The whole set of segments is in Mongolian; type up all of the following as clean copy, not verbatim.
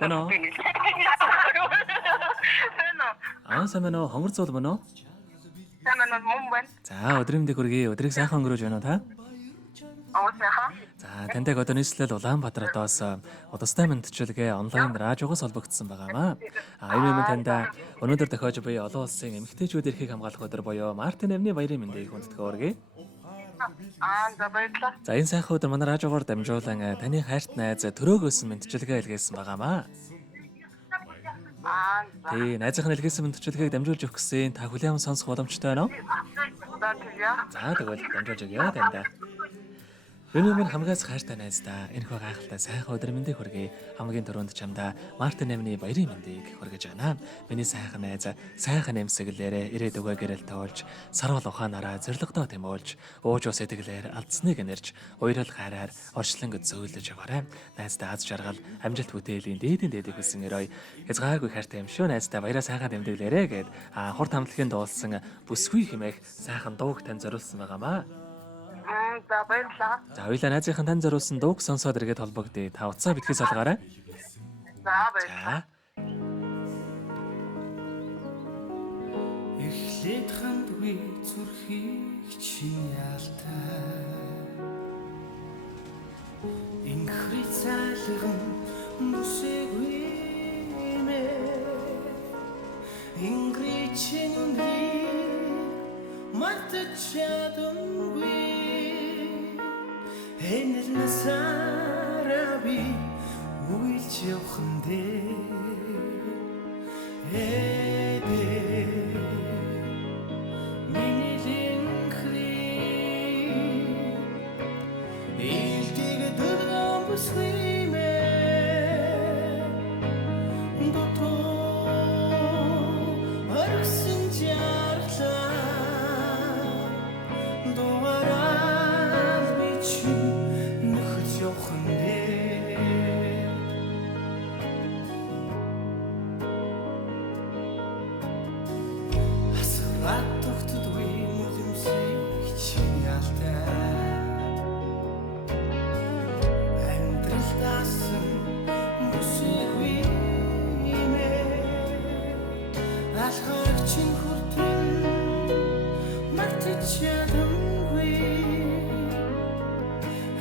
Байна уу? Сайн байна уу? Хонгор зуул байна уу? Сайн байна уу? Мөн байна. За, өдрийн мэндийг хүргэе. Өдрийг сайхан өнгөрөөж байна уу та? Сайхан. За, тантай одоо нийслэл Улаанбаатараас удастай мэдчилгээ онлайн радиогоос холбогдсон байгаамаа. Энэ юм таньда өнөөдөр тохиож буй олон улсын эмэгтэйчүүд эрхийг хамгаалах өдөр буюу Мартин амны баярын мэндийг хүндэтгэж өргөе. За баярлалаа. За, энэ сайхан өдөр манай радиогоор дамжуулан таны хайрт найз төрөөгөөсөн мэдчилгээ илгээсэн байгаамаа. Тий, найзынхаа илгээсэн мэдчилгээг дамжуулж өгөх гэсэн та хүлээм сонсох боломжтой байна уу? За, тэгвэл дамжуулж өгье таньда. Энэ минь хамгаас хайртай найздаа энэ хөө гайхалтай сайхан өдөр мэндийг хүргэе. Хамгийн түрүүнд чамдаа Мартин амны баярын мэндийг хүргэж байна. Миний сайхан найз сайхан эмсэглээрээ ирээдүгөө гэрэл тоолж, сарвал ухаанаараа зэрлэгдөө тэмүүлж, ууж ус эдэглээр алдсныг нэрж, уйрал хайраар орчлонг зөөлөж яваарай. Найздаа аз жаргал, амжилт бүтээлийн дээдийн хүсэн өрөй. Хязгааргүй хайртай юм шүү найздаа баяраа сайхан тэмдэглээрээ гэд хурд хамтлагийн дуулсан бүсгүй хэмээх сайхан дууг тань зориулсан байгаамаа. За баярлалаа. За хоёулаа найзынхаа тань зориулсан дууг сонсоод иргэд холбогдъё. Та утсаа битгий салгаарай. За баярлалаа. Эхлээд хандгүй зүрхийг чинь яалтай. Инхри цайлган бүсгүй мэ. Ингри чингри матчадумгүй. Энэл насараби уйлж явхандэ миний линхри илдэг дөргөн бүсгүй мэ дотоо аргасан жаргалаа дуарал бичи нөхөж явхандэ асрат тогтдгүй мөлөмсөй чинь ялтай амьдрал даасан бүсгүй мэ алхаг чинь хүртэн мартчихадамгүй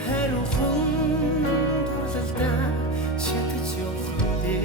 хариухан дурлалдаа шатаж явхандэ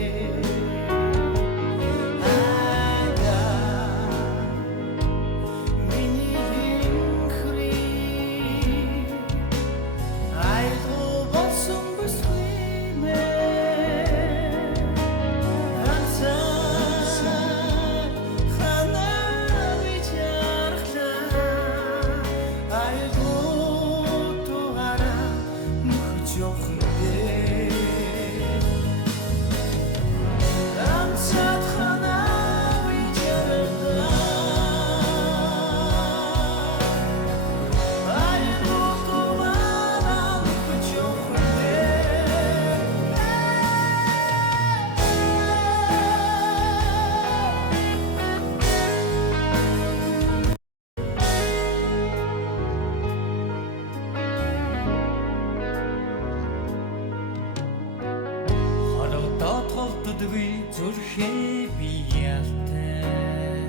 зүрхээ би ялтай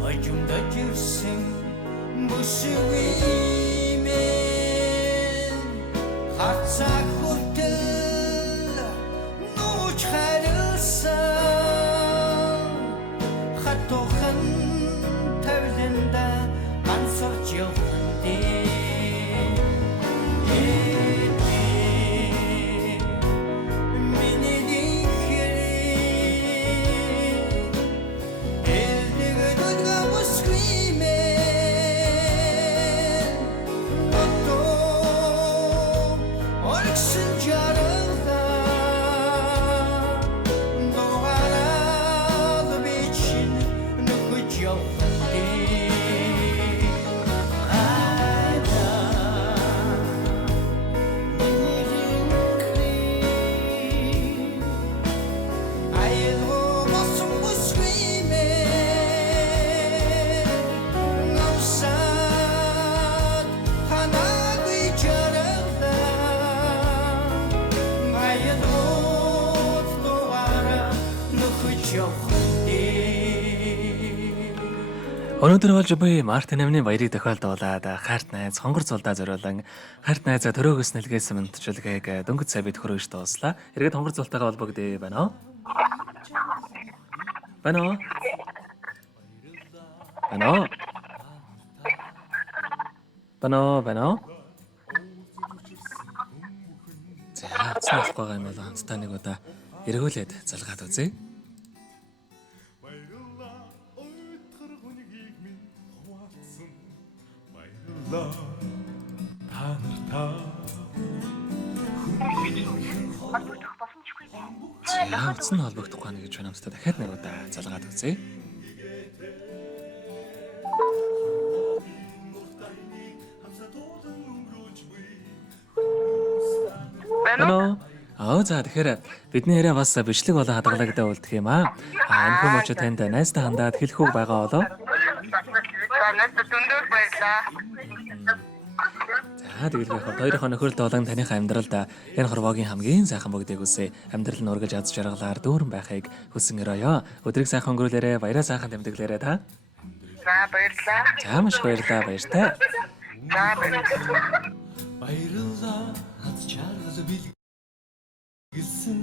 хожимдож ирсэн бүсгүй мэн хацаг хүртэл нууж харилсан хатуухан тавиланда ансарч явхандэ Миний линхри элдэг дөргөн бүсгүй мэ Өнөөдөр болж буй Мартин амны баярыг тохиолдуулаад хайрт найз хонгор цулдаа зориулан хайрт найзаа төрөөгөөс нэлгээсэн мэдчилгээг дөнгөж сая бид хөрөөж дууслаа. Эргээд хонгор цултаагаа холбогдъё байна уу? Байна уу? Байна уу? Байна уу? Байна уу? За, цаахгүй юм бол хамтдаа нэг удаа эргүүлээд залгаад үзье. За, утасны холбогдохгүй нэг гэж байна хамтдаа дахиад нэг удаа залгаад үзье. Байна уу? За тэгэхээр бидний яриа бас бичлэг болон хадгалагтай үлдэх юм аа. Энэхүү мөчө танд найзтай хандаад хэлэх үг байгаа болоо. Надад дүндээр баярлаа. За тэгэл яг хоёрын нөхөрлөлт болон таних амьдралд энэ хорвоогийн хамгийн сайхан бүгдийг үсэ амьдрал нь ургаж аз жаргалаар дүүрэн байхыг хүсэн өрөөё. Өдрийг сайхан өнгөрүүлээрэ, баяраа сайхан тэмдэглээрэ та. За баярлаа. За маш баярлаа, баяртай. За баярлаа. баярлаа хаз чаргал билгсэн